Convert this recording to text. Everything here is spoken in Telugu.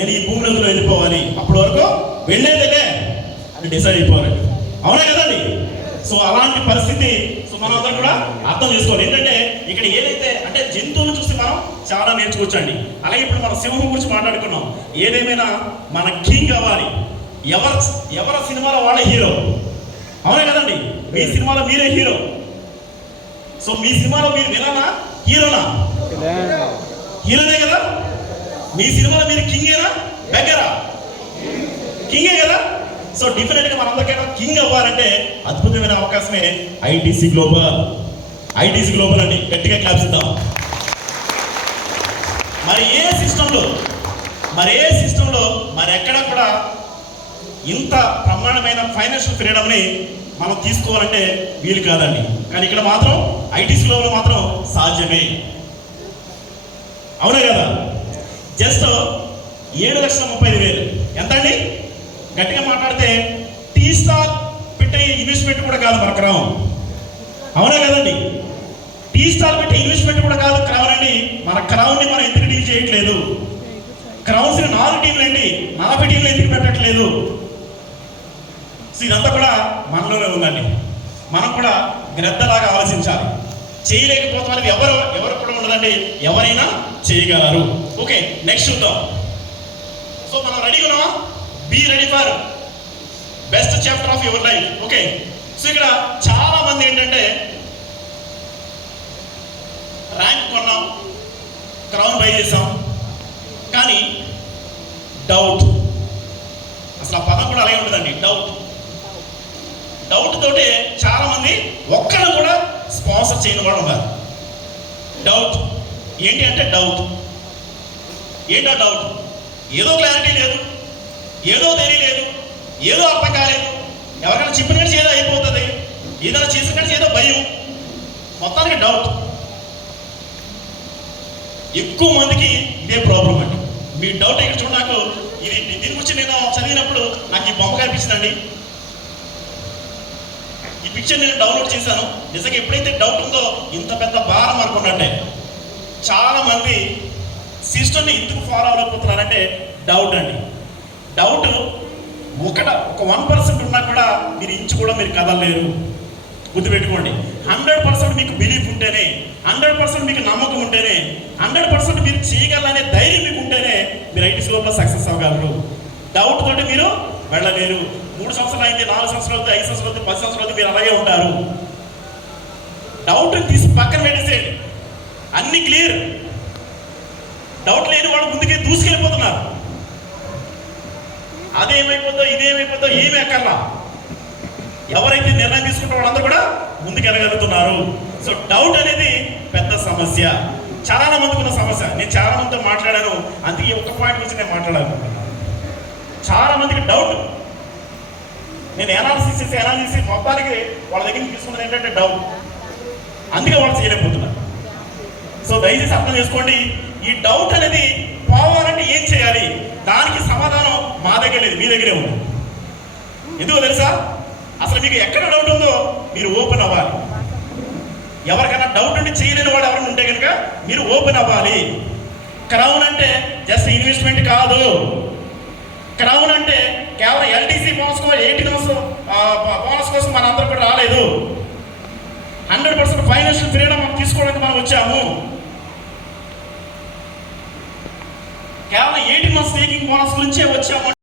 నేను ఈ భూమిలోకి వెళ్ళిపోవాలి, అప్పటి వరకు వెళ్ళేదేలే అని డిసైడ్ అయిపోవాలి. అవునా కదండి? సో అలాంటి పరిస్థితి మనం అందరం కూడా అర్థం చేసుకోవాలి. ఏంటంటే ఇక్కడ ఏదైతే అంటే జంతువులు చూసి మనం చాలా నేర్చుకోవచ్చండి. అలాగే ఇప్పుడు మనం సింహం గురించి మాట్లాడుకున్నాం. ఏదేమైనా మన కింగ్ అవ్వాలి. ఎవరి సినిమాలో వాళ్ళే హీరో. అవునా కదండి? మీ సినిమాలో మీరే హీరో. సో మీ సినిమాలో మీరు విలనా హీరోనా? హీరోనే కదా. మీ సినిమాలో మీరు కింగేనా బెగ్గరా? కింగే కదా. సో డిఫరెంట్ గా మనందరికైనా కింగ్ అవ్వాలంటే అద్భుతమైన అవకాశమే ఐటీసీ గ్లోబల్. ఐటీసీ గ్లోబల్ అండి, గట్టిగా క్లాప్స్ ఇద్దాం. మరి ఏ సిస్టంలో మరి ఎక్కడ కూడా ఇంత బ్రహ్మాండమైన ఫైనాన్షియల్ ఫ్రీడమ్ని మనం తీసుకోవాలంటే వీలు కాదండి. కానీ ఇక్కడ మాత్రం ఐటీసీ గ్లోబల్ మాత్రం సాధ్యమే. అవునా కదా? జస్ట్ 7,35,000 ఎంత అండి? గట్టిగా మాట్లాడితే టీ స్టాల్ పెట్టే ఇన్వెస్ట్మెంట్ కూడా కాదు మన క్రౌన్. అవునా కదండి? టీ స్టాల్ పెట్టే ఇన్వెస్ట్మెంట్ కూడా కాదు క్రౌన్ అండి. మన క్రౌన్ని మనం ఎందుకు డీల్ చేయట్లేదు? క్రౌన్స్ 4 టీంలు అండి, 40 టీంలు ఎందుకు పెట్టట్లేదు? సో ఇదంతా కూడా మనలోనే ఉందండి. మనం కూడా గ్రద్దలాగా ఆలోచించాలి. చేయలేకపోతున్నది ఎవరు కూడా ఉండదండి, ఎవరైనా చేయగలరు. ఓకే, నెక్స్ట్ చూద్దాం. సో మనం రెడీగా ఉన్నామా? Be ready for best chapter of your life. Okay, so ఇక్కడ చాలా మంది ఏంటంటే ర్యాంక్ కొన్నాం, క్రౌన్ బై చేసాం, కానీ డౌట్, అసలు ఆ పదం కూడా అలాగే ఉంటుందండి. డౌట్ తోటే చాలా మంది ఒక్కరు కూడా స్పాన్సర్ చేయని వాళ్ళు ఉన్నారు. డౌట్ ఏంటి అంటే ఏంటో డౌట్, ఏదో క్లారిటీ లేదు, ఏదో తెలియలేదు, ఏదో అర్థం కాలేదు, ఎవరికైనా చెప్పినట్టు ఏదో అయిపోతుంది, ఏదైనా చేసినట్టు ఏదో భయం, మొత్తానికి డౌట్. ఎక్కువ మందికి ఇదే ప్రాబ్లం అండి. మీ డౌట్ ఇక్కడ చూడ, నాకు దీని గురించి నేను చదివినప్పుడు నాకు ఈ బొమ్మ కనిపించిందండి. ఈ పిక్చర్ నేను డౌన్లోడ్ చేశాను. నిజంగా ఎప్పుడైతే డౌట్ ఉందో ఇంత పెద్ద భారం అనుకున్నట్టే. చాలా మంది సిస్టమ్ని ఎందుకు ఫాలో అవ్వలేకపోతున్నారంటే డౌట్ అండి. డౌట్ ఒక 1% ఉన్నా కూడా మీరు ఇంచు కూడా మీరు కదలలేరు. గుర్తుపెట్టుకోండి, 100% మీకు బిలీఫ్ ఉంటేనే, 100% మీకు నమ్మకం ఉంటేనే, 100% మీరు చేయగలనే ధైర్యం మీకు ఉంటేనే మీరు ఐటీసీ గ్లోబల్లో సక్సెస్ అవ్వగలరు. డౌట్ తోటి మీరు వెళ్ళలేరు. 3 సంవత్సరాలు అయితే, 4 సంవత్సరాలు అయితే, 5 సంవత్సరాలు అయితే, 10 సంవత్సరాలు అయితే మీరు అలాగే ఉంటారు. డౌట్ని తీసి పక్కన పెట్టేసేయండి. అన్ని క్లియర్. డౌట్ లేని వాళ్ళు ముందుకే దూసుకెళ్ళిపోతున్నారు. అదేమైపోతుందో ఇదేమైపోతుందో ఏమీ అక్కర్లా. ఎవరైతే నిర్ణయం తీసుకుంటే వాళ్ళందరూ కూడా ముందుకెళ్ళగలుగుతున్నారు. సో డౌట్ అనేది పెద్ద సమస్య, చాలా మందికి ఉన్న సమస్య. నేను చాలా మందితో మాట్లాడాను, అందుకే ఒక్క పాయింట్ గురించి నేను మాట్లాడాలనుకుంటున్నాను. చాలా మందికి డౌట్. నేను అనాలిసిస్ మొత్తానికి వాళ్ళ దగ్గర తీసుకున్నది ఏంటంటే డౌట్. అందుకే వాళ్ళు చేయలేకపోతున్నారు. సో దయచేసి అర్థం చేసుకోండి, ఈ డౌట్ అనేది పోవాలంటే ఏం చేయాలి? దానికి సమాధానం మా దగ్గర లేదు, మీ దగ్గరే ఉంది. ఎందుకో తెలుసా? అసలు మీకు ఎక్కడ డౌట్ ఉందో మీరు ఓపెన్ అవ్వాలి. ఎవరికైనా డౌట్ ఉండి చేయలేని వాళ్ళు ఎవరైనా ఉంటే కనుక మీరు ఓపెన్ అవ్వాలి. క్రౌన్ అంటే జస్ట్ ఇన్వెస్ట్మెంట్ కాదు. క్రౌన్ అంటే కేవలం ఎల్టీసీ బోనస్ 18 బోనస్ కోసం మన అందరూ కూడా రాలేదు. 100% ఫైనాన్షియల్ ఫ్రీడమ్ మనం తీసుకోవడానికి మనం వచ్చాము. కేవలం 18 మంత్స్ టేకింగ్ బోనస్ గురించే వచ్చాము.